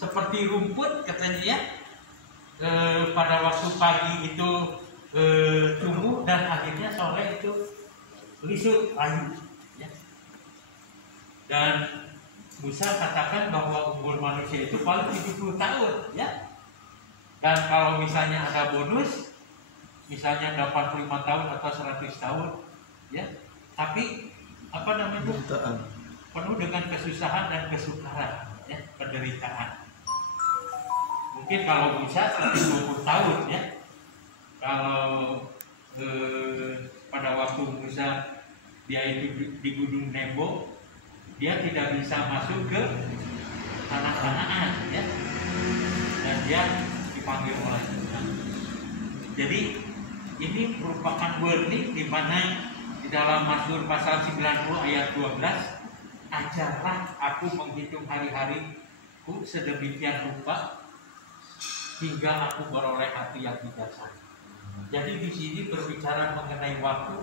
seperti rumput katanya ya. Pada waktu pagi itu tumbuh dan akhirnya sore itu lisut layu. Ya. Dan Musa katakan bahwa umur manusia itu paling 70 tahun, ya. Dan kalau misalnya ada bonus, misalnya 85 tahun atau 100 tahun, ya. Tapi apa namanya? Penuh dengan kesusahan dan kesukaran, ya, penderitaan. Mungkin kalau Musa 120 tahun, ya. Kalau pada waktu Musa dia itu di Gunung Nebo, dia tidak bisa masuk ke tanah Kanaan, ya, dan dia dipanggil oleh Tuhan. Jadi ini merupakan warning di mana di dalam Mazmur pasal 90 ayat 12, ajarlah aku menghitung hari-hariku sedemikian rupa hingga aku beroleh hati yang bijaksana. Jadi di sini berbicara mengenai waktu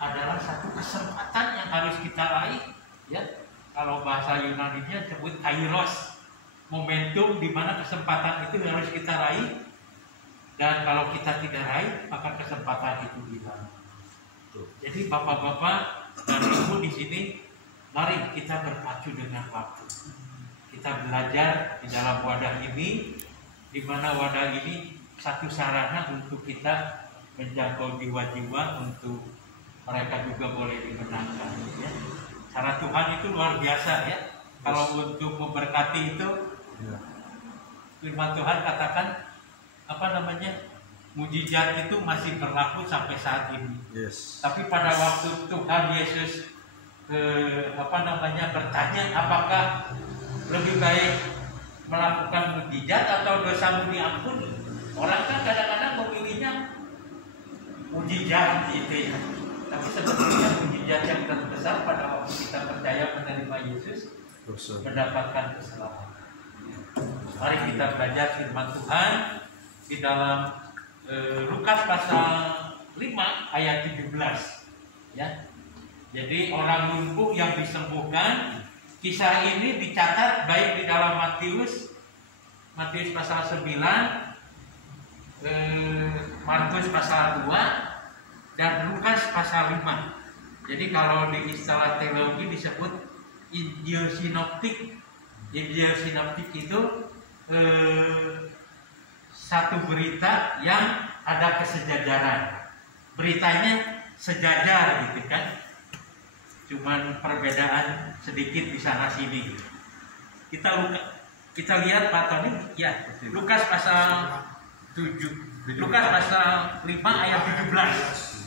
adalah satu kesempatan yang harus kita raih, ya. Kalau bahasa Yunani-nya disebut kairos, momentum di mana kesempatan itu harus kita raih, dan kalau kita tidak raih maka kesempatan itu hilang. Jadi bapak-bapak dan ibu di sini, mari kita berpacu dengan waktu. Kita belajar di dalam wadah ini, di mana wadah ini satu sarana untuk kita menjangkau jiwa-jiwa, untuk mereka juga boleh dimenangkan, ya. Cara Tuhan itu luar biasa, ya. Kalau untuk memberkati itu, firman Tuhan katakan apa namanya, mujizat itu masih berlaku sampai saat ini. Tapi pada waktu Tuhan Yesus bertanya apakah lebih baik melakukan mujizat atau dosamu diampuni, orang kan kadang-kadang memilihnya mujizat gitu, ya. Tapi sebetulnya mujizat yang terbesar pada waktu kita percaya menerima Yesus, mendapatkan keselamatan. Mari kita belajar firman Tuhan di dalam Lukas pasal 5 ayat 17, ya. Jadi orang lumpuh yang disembuhkan, kisah ini dicatat baik di dalam Matius pasal 9, Markus pasal 2, dan Lukas pasal 5. Jadi kalau di istilah teologi disebut Injil sinoptik. Injil sinoptik itu satu berita yang ada kesejajaran. Beritanya sejajar gitu kan. Cuman perbedaan sedikit di sana sini. Kita lihat Pak Tony, ya. Lukas pasal 7. Lukas pasal 5 ayat 17.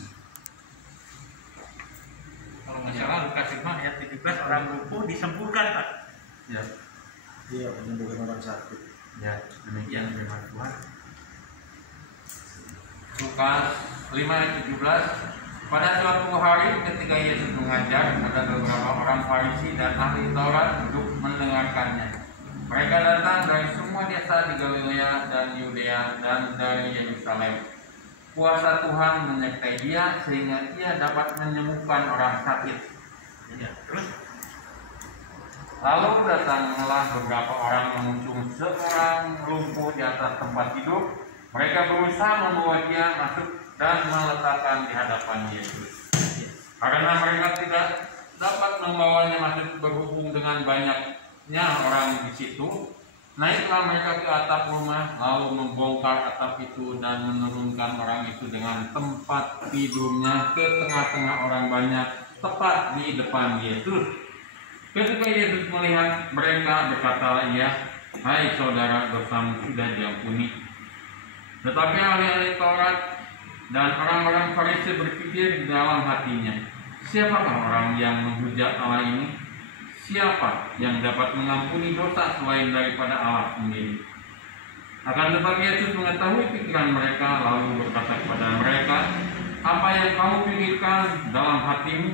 Kalau nggak salah Lukas 5 ayat 17, orang lumpuh disembuhkan, Pak. Ya. Iya, menyembuhkan orang sakit. Ya, demikian firman Tuhan. Lukas 5 ayat 17. Pada suatu hari ketika Yesus mengajar, ada beberapa orang Farisi dan ahli Taurat duduk mendengarkannya. Mereka datang dari semua desa di Galilea dan Yudea dan dari Yerusalem. Kuasa Tuhan menyertai dia sehingga ia dapat menyembuhkan orang sakit. Ya, terus lalu datanglah beberapa orang mengusung seorang lumpuh di atas tempat tidur. Mereka berusaha membawa dia masuk dan meletakkan di hadapan Yesus. Karena mereka tidak dapat membawanya masuk berhubung dengan banyaknya orang di situ, naiklah mereka ke atap rumah, lalu membongkar atap itu dan menurunkan orang itu dengan tempat tidurnya ke tengah-tengah orang banyak, tepat di depan Yesus. Ketika Yesus melihat mereka, berkatalah ia, "Hai saudara, dosamu sudah diampuni." Tetapi ahli-ahli Taurat dan orang-orang Farisi berpikir di dalam hatinya, "Siapakah orang yang menghujat Allah ini? Siapa yang dapat mengampuni dosa selain daripada Allah sendiri?" Akan tetapi Yesus mengetahui pikiran mereka, lalu berkata kepada mereka, "Apa yang kamu pikirkan dalam hatimu?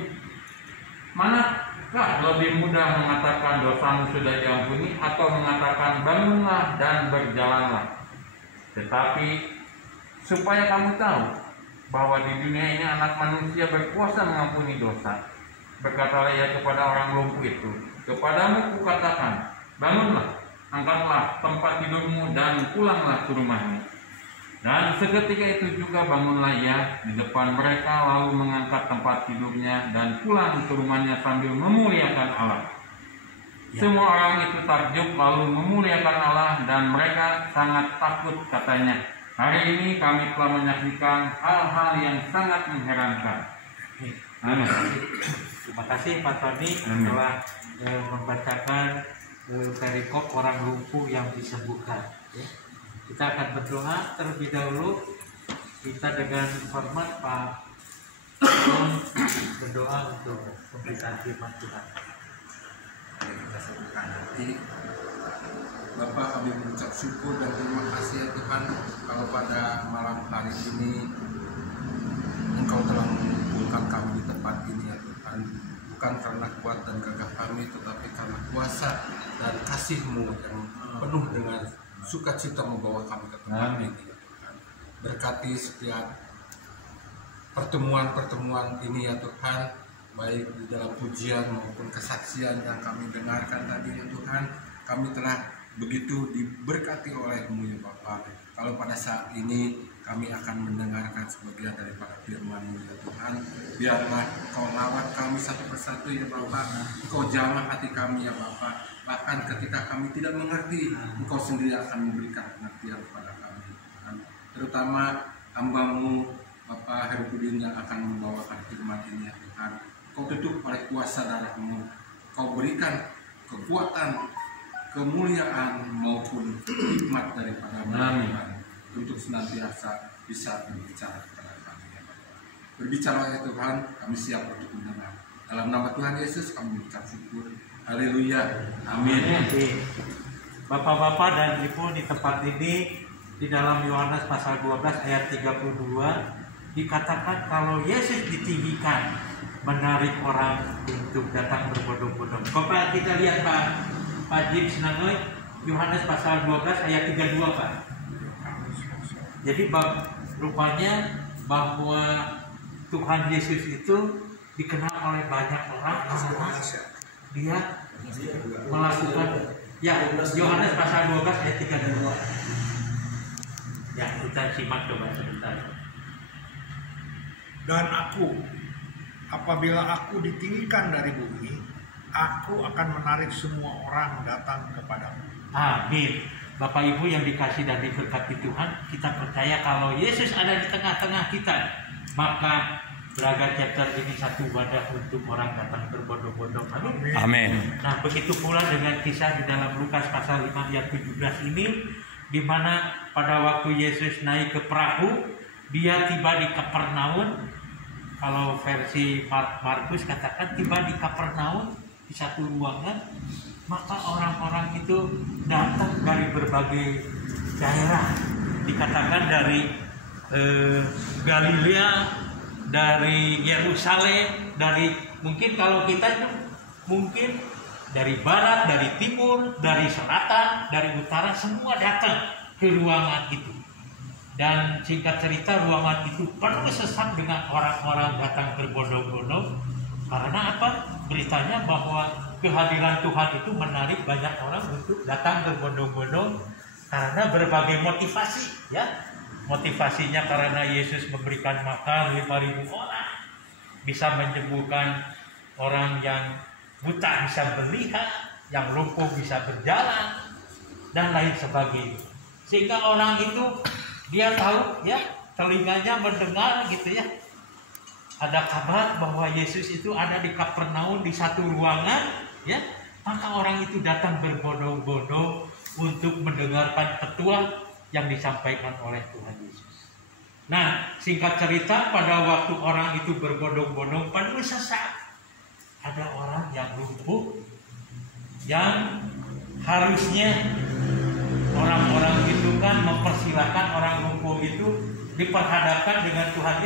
Manakah lebih mudah mengatakan dosamu sudah diampuni, atau mengatakan bangunlah dan berjalanlah? Tetapi supaya kamu tahu bahwa di dunia ini anak manusia berkuasa mengampuni dosa, berkatalah ia kepada orang lumpuh itu, kepadamu kukatakan, bangunlah, angkatlah tempat tidurmu dan pulanglah ke rumahmu. Dan seketika itu juga bangunlah ia di depan mereka, lalu mengangkat tempat tidurnya dan pulang ke rumahnya sambil memuliakan Allah. Semua orang itu takjub lalu memuliakan Allah, dan mereka sangat takut, katanya, hari ini kami telah menyaksikan hal-hal yang sangat mengherankan. Amin. Terima kasih Pak Tony telah membacakan perikop orang lumpuh yang disembuhkan. Kita akan berdoa terlebih dahulu. Kita dengan hormat Pak berdoa untuk pemberitaan firman Tuhan. Kita satukan hati. Bapak, kami mengucap syukur dan terima kasih ya Tuhan, kalau pada malam hari ini Engkau telah mengumpulkan kami di tempat ini ya Tuhan, bukan karena kuat dan gagah kami, tetapi karena kuasa dan kasih-Mu yang penuh dengan sukacita membawa kami ke tempat ini ya Tuhan. Berkati setiap pertemuan-pertemuan ini ya Tuhan, baik di dalam pujian maupun kesaksian yang kami dengarkan tadi ya Tuhan, kami telah begitu diberkati oleh-Mu ya Bapak. Kalau pada saat ini kami akan mendengarkan sebagian daripada firman-Mu ya Tuhan, biarlah Engkau lawat kami satu persatu ya Bapak, Engkau jamah hati kami ya Bapak. Bahkan ketika kami tidak mengerti, Engkau sendiri akan memberikan pengertian kepada kami Tuhan. Terutama hamba-Mu Bapak Herudin yang akan membawakan firman ini ya Tuhan, Kau tutup oleh kuasa darah-Mu, Kau berikan kekuatan, kemuliaan maupun hikmat daripada Tuhan untuk senantiasa bisa berbicara kepada kami ya Bapak. Berbicara ya Tuhan, kami siap untuk mendengar. Dalam nama Tuhan Yesus kami mengucap syukur. Haleluya. Amin. Bapak-bapak dan Ibu di tempat ini, di dalam Yohanes pasal 12 ayat 32 dikatakan kalau Yesus ditinggikan, menarik orang untuk datang berbondong-bondong. Bapak, kita lihat Pak Jim Senangoy, Yohanes pasal 12 ayat 32 Pak. Jadi rupanya bahwa Tuhan Yesus itu dikenal oleh banyak orang karena dia melakukan, ya, Yohanes pasal 12 ayat 32. Ya, kita simak coba sebentar. Dan apabila aku ditinggikan dari bumi, aku akan menarik semua orang datang kepadamu. Amin. Bapak Ibu yang dikasih dan diberkati Tuhan, kita percaya kalau Yesus ada di tengah-tengah kita, maka Braga Chapter ini satu wadah untuk orang datang berbondong-bondong. Amin. Nah, begitu pula dengan kisah di dalam Lukas pasal 5 ayat 17 ini, di mana pada waktu Yesus naik ke perahu, dia tiba di Kapernaum. Kalau versi Markus katakan tiba di Kapernaum di satu ruangan, maka orang-orang itu datang dari berbagai daerah. Dikatakan dari Galilea, dari Yerusalem, dari mungkin kalau kita itu mungkin dari barat, dari timur, dari selatan, dari utara, semua datang ke ruangan itu. Dan singkat cerita ruangan itu penuh sesak dengan orang-orang datang berbondong-bondong. Karena apa? Beritanya bahwa kehadiran Tuhan itu menarik banyak orang untuk datang berbondong-bondong karena berbagai motivasi, ya. Motivasinya karena Yesus memberikan makan 5.000 orang, bisa menyembuhkan orang yang buta bisa melihat, yang lumpuh bisa berjalan, dan lain sebagainya. Sehingga orang itu dia tahu, ya, telinganya mendengar gitu ya. Ada kabar bahwa Yesus itu ada di Kapernaum di satu ruangan, ya. Maka orang itu datang berbondong-bondong untuk mendengarkan petua yang disampaikan oleh Tuhan Yesus. Nah, singkat cerita, pada waktu orang itu berbondong-bondong penuh sesak, ada orang yang lumpuh, yang harusnya orang-orang itu kan mempersilahkan orang lumpuh itu diperhadapkan dengan Tuhan Yesus.